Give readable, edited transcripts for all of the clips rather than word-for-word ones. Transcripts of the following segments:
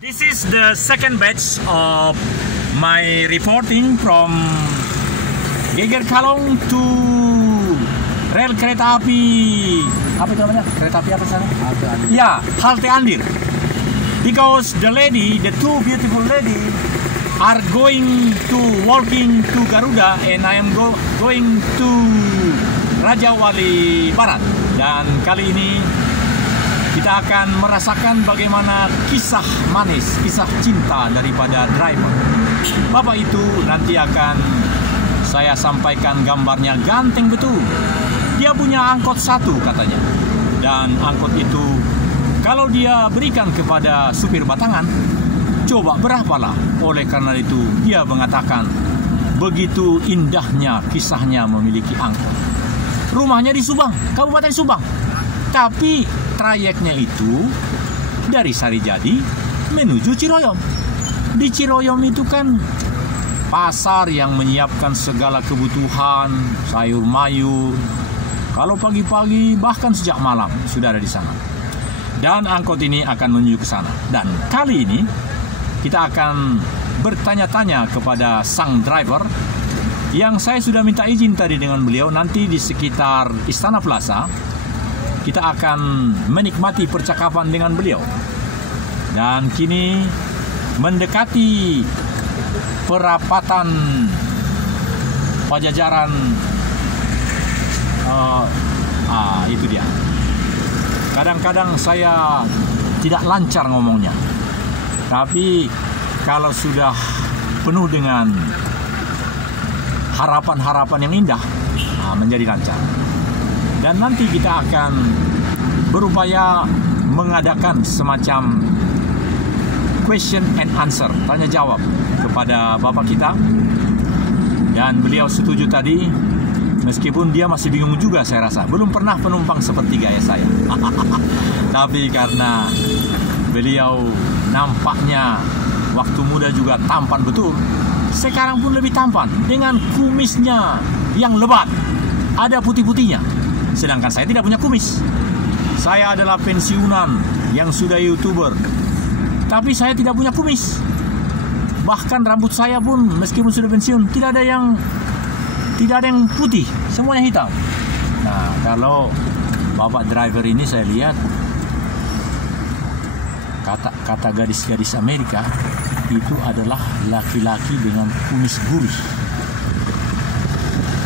This is the second batch of my reporting from Geger Kalong to rel kereta api. Apa itu namanya? Kereta api apa sana? Ya, Halte Andir. Because the two beautiful lady are going to walking to Garuda and I am going to Raja Wali Barat. Dan kali ini kita akan merasakan bagaimana kisah manis, kisah cinta daripada driver. Bapak itu nanti akan saya sampaikan gambarnya ganteng betul. Dia punya angkot satu katanya. Dan angkot itu kalau dia berikan kepada supir batangan, coba berapalah. Oleh karena itu dia mengatakan begitu indahnya kisahnya memiliki angkot. Rumahnya di Subang, Kabupaten Subang. Tapi trayeknya itu dari Sarijadi menuju Ciroyom. Di Ciroyom itu kan pasar yang menyiapkan segala kebutuhan, sayur mayur. Kalau pagi-pagi bahkan sejak malam sudah ada di sana. Dan angkot ini akan menuju ke sana. Dan kali ini kita akan bertanya-tanya kepada sang driver yang saya sudah minta izin tadi dengan beliau. Nanti di sekitar Istana Plaza kita akan menikmati percakapan dengan beliau. Dan kini mendekati perapatan Pajajaran. Itu dia. Kadang-kadang saya tidak lancar ngomongnya. Tapi kalau sudah penuh dengan harapan-harapan yang indah, menjadi lancar. Dan nanti kita akan berupaya mengadakan semacam question and answer, tanya jawab kepada bapak kita. Dan beliau setuju tadi, meskipun dia masih bingung juga saya rasa. Belum pernah penumpang seperti gaya saya. Tapi karena beliau nampaknya waktu muda juga tampan betul, sekarang pun lebih tampan dengan kumisnya yang lebat, ada putih-putihnya. Sedangkan saya tidak punya kumis. Saya adalah pensiunan yang sudah YouTuber, tapi saya tidak punya kumis. Bahkan rambut saya pun meskipun sudah pensiun tidak ada yang putih, semuanya hitam. Nah, kalau bapak driver ini saya lihat kata gadis-gadis Amerika itu adalah laki-laki dengan kumis gurih.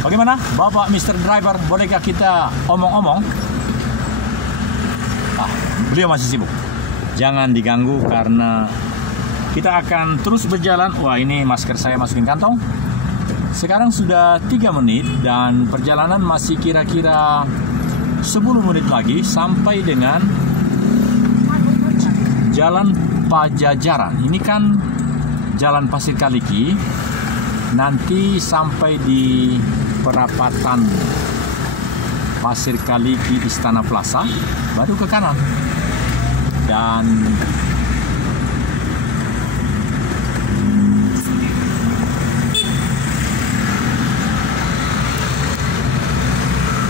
Bagaimana Bapak Mr. Driver, bolehkah kita omong-omong? Beliau masih sibuk. Jangan diganggu karena kita akan terus berjalan. Wah, ini masker saya masukin kantong. Sekarang sudah 3 menit dan perjalanan masih kira-kira 10 menit lagi sampai dengan Jalan Pajajaran. Ini kan Jalan Pasir Kaliki. Nanti sampai di perapatan Pasir Kaliki Istana Plaza, baru ke kanan. Dan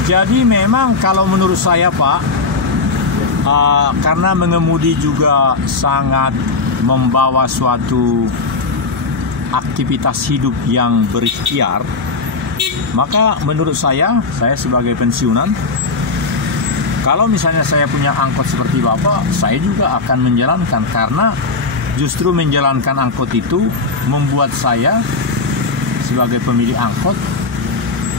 jadi memang kalau menurut saya Pak, karena mengemudi juga sangat membawa suatu aktivitas hidup yang berikhtiar, maka menurut saya sebagai pensiunan, kalau misalnya saya punya angkot seperti Bapak, saya juga akan menjalankan. Karena justru menjalankan angkot itu membuat saya sebagai pemilik angkot,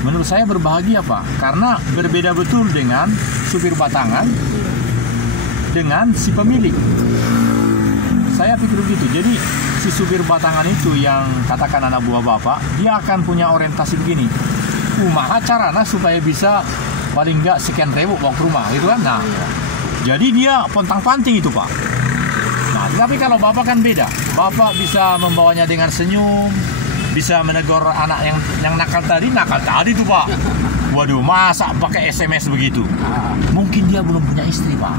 menurut saya berbahagia Pak. Karena berbeda betul dengan supir batangan dengan si pemilik. Saya pikir begitu. Jadi si supir batangan itu yang katakan anak buah Bapak, dia akan punya orientasi begini. Kumaha carana supaya bisa paling enggak sekian ribu bawa ke rumah gitu kan. Nah, jadi dia pontang-panting itu Pak. Nah, tapi kalau Bapak kan beda. Bapak bisa membawanya dengan senyum, bisa menegur anak yang nakal tadi tuh Pak. Waduh, masa pakai SMS begitu? Mungkin dia belum punya istri Pak.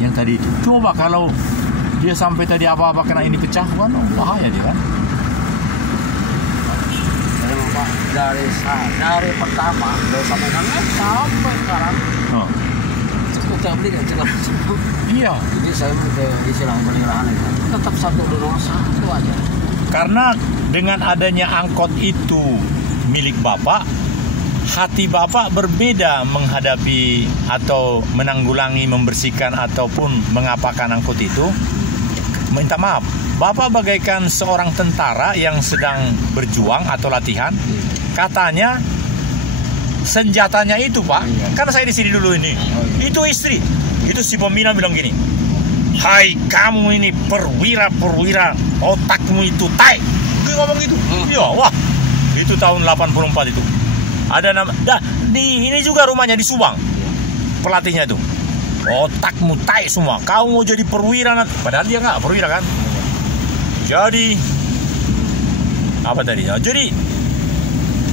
Yang tadi itu. Coba kalau dia sampai tadi apa-apa kena ini pecah, waduh, bahaya dia kan. Dari pertama sampai sekarang tak beli kan sekarang. Iya. Jadi saya ke istilah peliharaan itu tetap 101 aja. Karena dengan adanya angkot itu milik Bapak, hati Bapak berbeda menghadapi atau menanggulangi, membersihkan ataupun mengapakan angkot itu. Minta maaf, Bapak bagaikan seorang tentara yang sedang berjuang atau latihan. Katanya senjatanya itu, Pak, karena saya di sini dulu ini, itu istri, itu si pembina bilang gini, hai kamu ini perwira otakmu itu tai, dia ngomong gitu. Iya, wah, itu tahun 84 itu. Ada nama, ini juga rumahnya di Subang, pelatihnya itu, otakmu tai semua, kamu mau jadi perwira nanti. Padahal dia nggak perwira kan. Jadi apa tadi? Jadi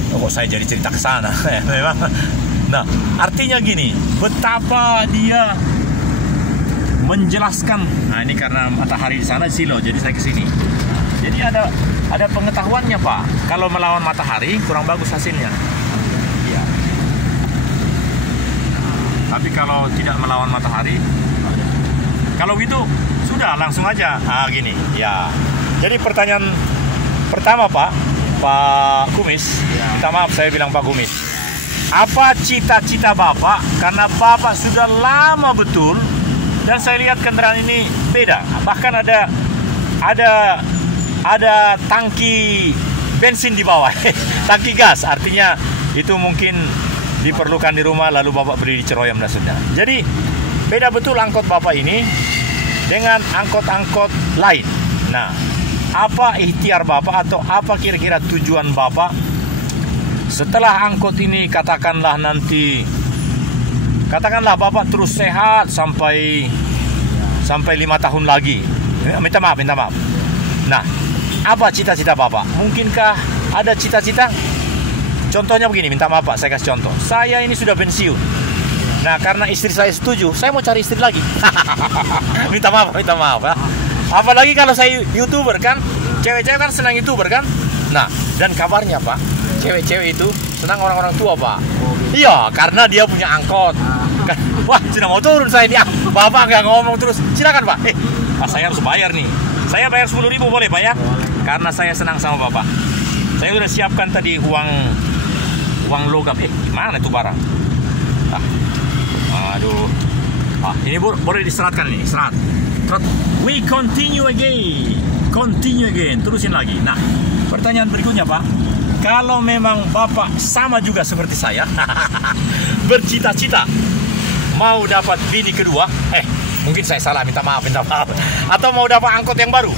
kok saya jadi cerita ke sana. Memang. Nah, artinya gini, betapa dia menjelaskan. Nah, ini karena matahari di sana silo, jadi saya ke sini. Jadi ada pengetahuannya, Pak. Kalau melawan matahari kurang bagus hasilnya. Iya. Tapi kalau tidak melawan matahari, kalau gitu sudah langsung aja. Gini. Ya. Jadi pertanyaan pertama, Pak Kumis, minta maaf saya bilang Pak Kumis. Apa cita-cita Bapak? Karena Bapak sudah lama betul dan saya lihat kendaraan ini beda. Bahkan ada tangki bensin di bawah, tangki gas. Artinya itu mungkin diperlukan di rumah lalu Bapak beli di Ceroyam dan sudah. Jadi beda betul angkot Bapak ini dengan angkot-angkot lain. Nah, apa ikhtiar Bapak atau apa kira-kira tujuan Bapak setelah angkot ini katakanlah Bapak terus sehat sampai 5 tahun lagi. Minta maaf. Nah, apa cita-cita Bapak? Mungkinkah ada cita-cita? Contohnya begini, minta maaf Pak, saya kasih contoh. Saya ini sudah pensiun. Nah, karena istri saya setuju, saya mau cari istri lagi. minta maaf ya. Apalagi kalau saya YouTuber kan, cewek-cewek kan senang YouTuber kan. Nah, dan kabarnya Pak, cewek-cewek itu senang orang-orang tua Pak. Iya, karena dia punya angkot. Wah, sudah mau turun saya dia. Bapak nggak ngomong terus. Silakan Pak. Saya harus bayar nih. Saya bayar 10.000 boleh Pak ya? Karena saya senang sama Bapak. Saya sudah siapkan tadi uang logam. Gimana itu barang? Aduh. Ini boleh diseratkan nih, serat. We continue again. Terusin lagi. Nah, pertanyaan berikutnya Pak. Kalau memang Bapak sama juga seperti saya, bercita-cita mau dapat bini kedua, mungkin saya salah, minta maaf. Atau mau dapat angkot yang baru?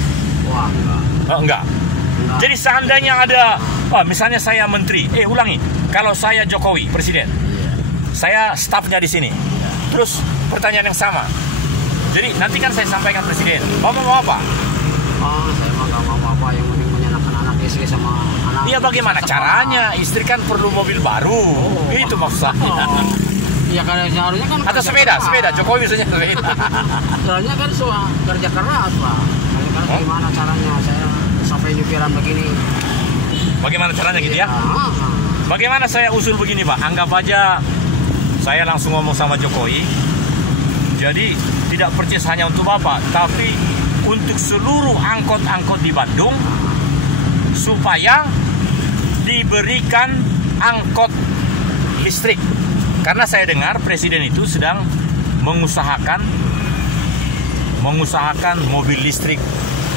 Wah, enggak. Jadi seandainya ada, misalnya saya menteri, ulangi. Kalau saya Jokowi, presiden, saya stafnya di sini. Terus pertanyaan yang sama. Jadi nanti kan saya sampaikan presiden, Bapak mau apa? Saya mau nggak mau apa, yang penting menyenangkan anak istri sama anak. Iya, bagaimana caranya? Istri kan perlu mobil baru. Itu maksud saya. Iya, karena seharusnya kan. Atau sepeda. Jokowi misalnya sepeda. Soalnya kan kerja keras Pak. Bagaimana caranya saya sampai nyupiran begini? Bagaimana caranya gitu ya? Bagaimana saya usul begini Pak? Anggap aja saya langsung ngomong sama Jokowi. Jadi tidak persis hanya untuk Bapak, tapi untuk seluruh angkot-angkot di Bandung supaya diberikan angkot listrik. Karena saya dengar presiden itu sedang mengusahakan mobil listrik,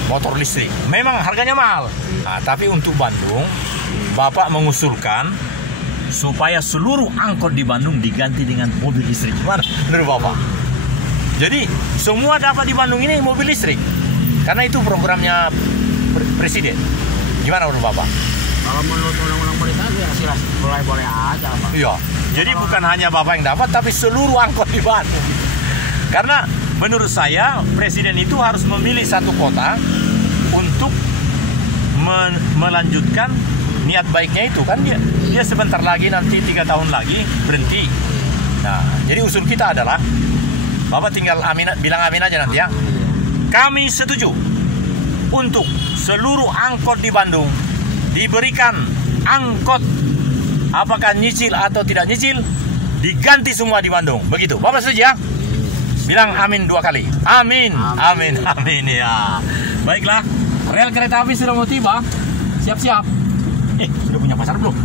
motor listrik. Memang harganya mahal. Nah, tapi untuk Bandung, Bapak mengusulkan supaya seluruh angkot di Bandung diganti dengan mobil listrik. Gimana menurut Bapak? Jadi semua dapat di Bandung ini mobil listrik. Karena itu programnya presiden. Gimana menurut Bapak? Kalau menurut undang-undang pemerintah ya boleh aja Pak. Iya. Jadi bukan hanya Bapak yang dapat, tapi seluruh angkot di Bandung. Karena menurut saya presiden itu harus memilih satu kota untuk melanjutkan niat baiknya itu kan dia sebentar lagi nanti 3 tahun lagi berhenti. Nah, jadi usul kita adalah Bapak tinggal bilang amin aja nanti ya. Kami setuju untuk seluruh angkot di Bandung diberikan angkot, apakah nyicil atau tidak nyicil, diganti semua di Bandung. Begitu. Bapak setuju ya? Bilang amin 2 kali. Amin, amin, amin ya. Baiklah, rel kereta api sudah mau tiba. Siap-siap. Sudah punya pacar belum?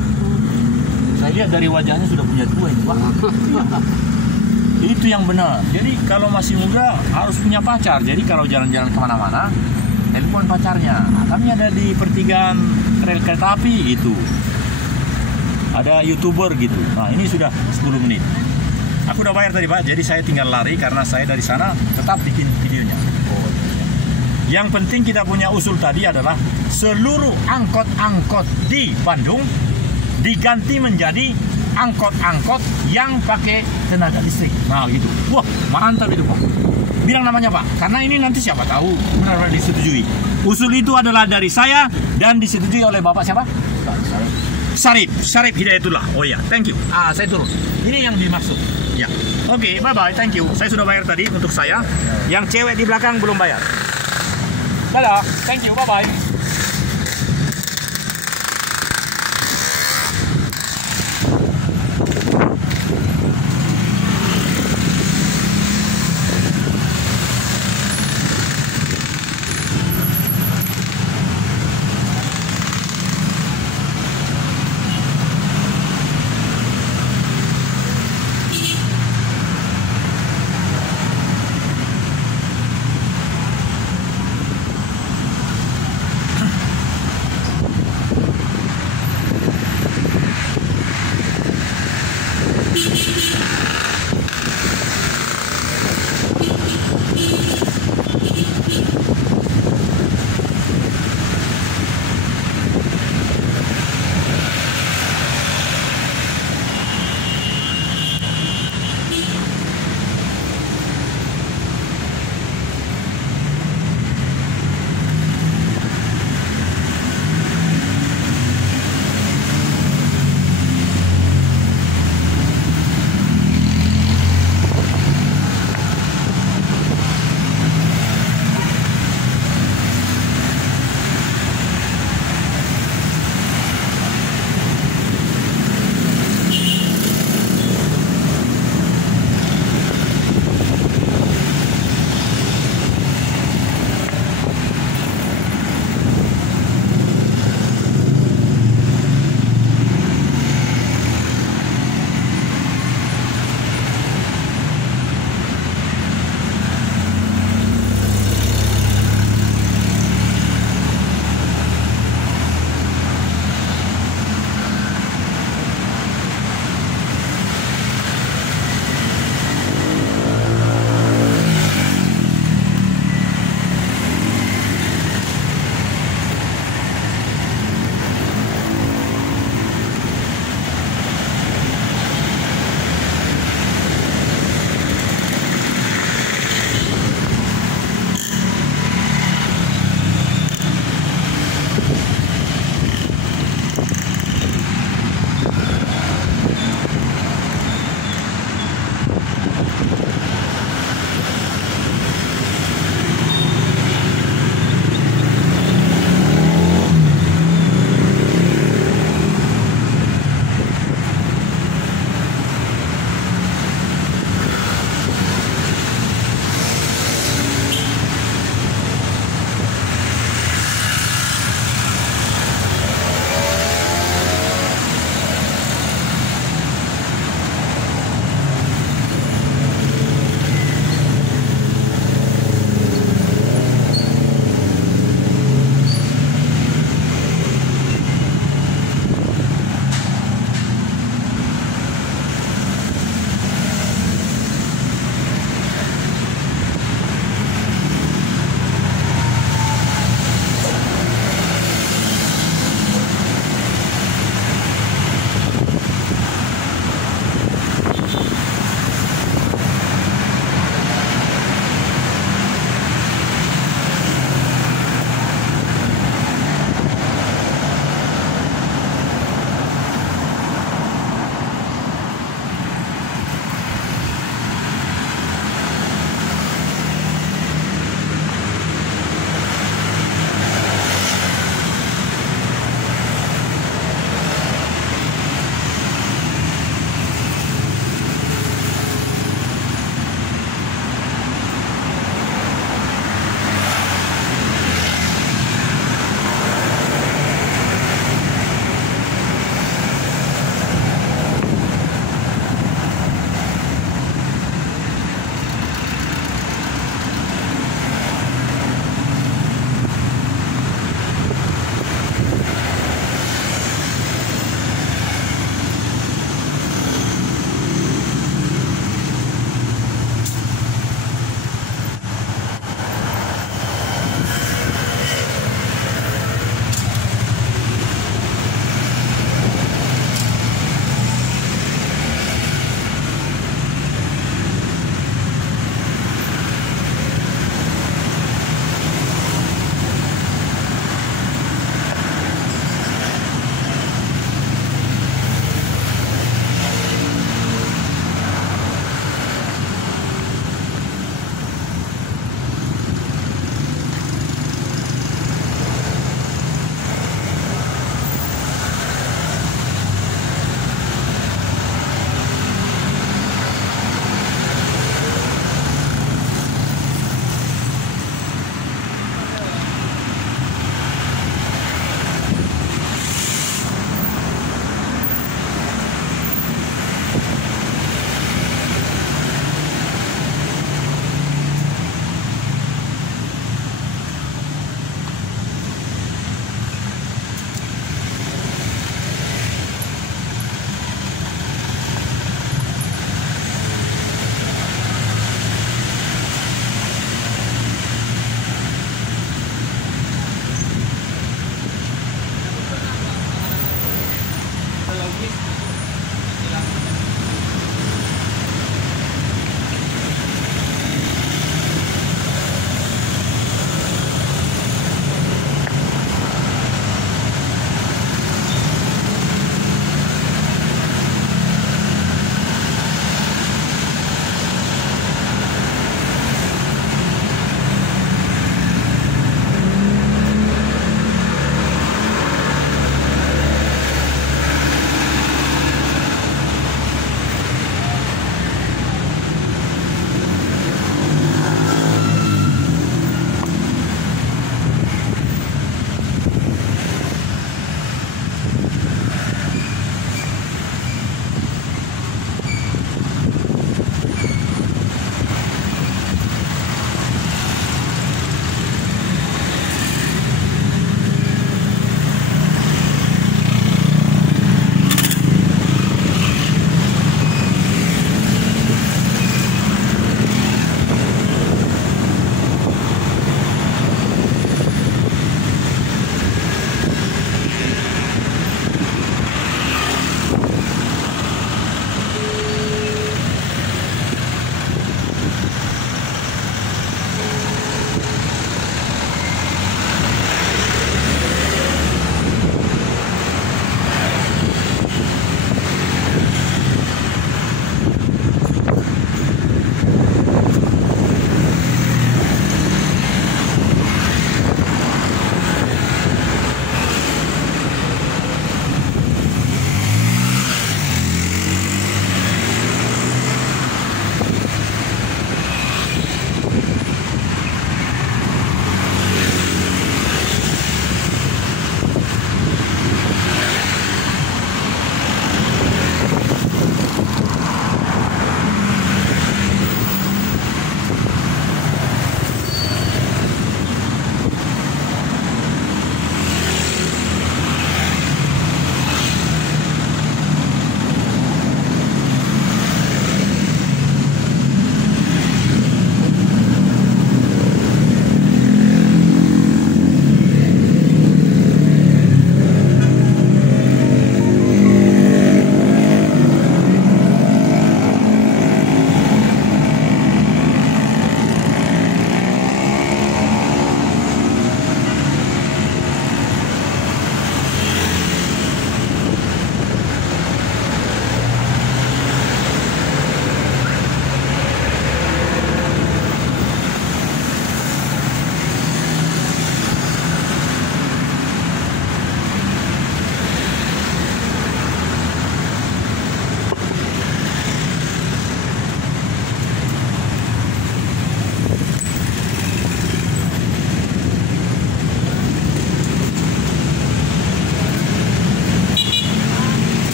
Saya lihat dari wajahnya sudah punya 2 ini, Pak. Itu yang benar. Jadi kalau masih muda harus punya pacar. Jadi kalau jalan-jalan kemana-mana, telepon pacarnya. Kami ada di pertigaan rel kereta api gitu. Ada YouTuber gitu. Nah, ini sudah 10 menit. Aku udah bayar tadi, Pak. Jadi saya tinggal lari karena saya dari sana tetap bikin videonya. Yang penting kita punya usul tadi adalah seluruh angkot-angkot di Bandung diganti menjadi angkot-angkot yang pakai tenaga listrik. Nah, gitu. Wah, mantap itu, Pak. Bilang namanya, Pak. Karena ini nanti siapa tahu benar-benar disetujui. Usul itu adalah dari saya dan disetujui oleh Bapak siapa? Sarip Hidayatullah. Oh ya, thank you. Saya turun. Ini yang dimaksud. Ya. Oke, bye-bye. Thank you. Saya sudah bayar tadi untuk saya. Yang cewek di belakang belum bayar. Dadah. Thank you. Bye-bye.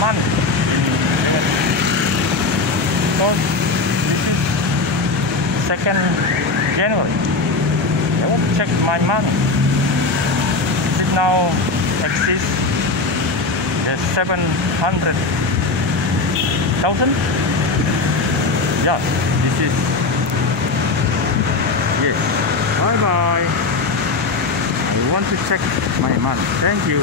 month. So this is 2nd January. I want to check my money. It now exists as 700,000. Yeah, this is. Yes. Bye bye. I want to check my money. Thank you.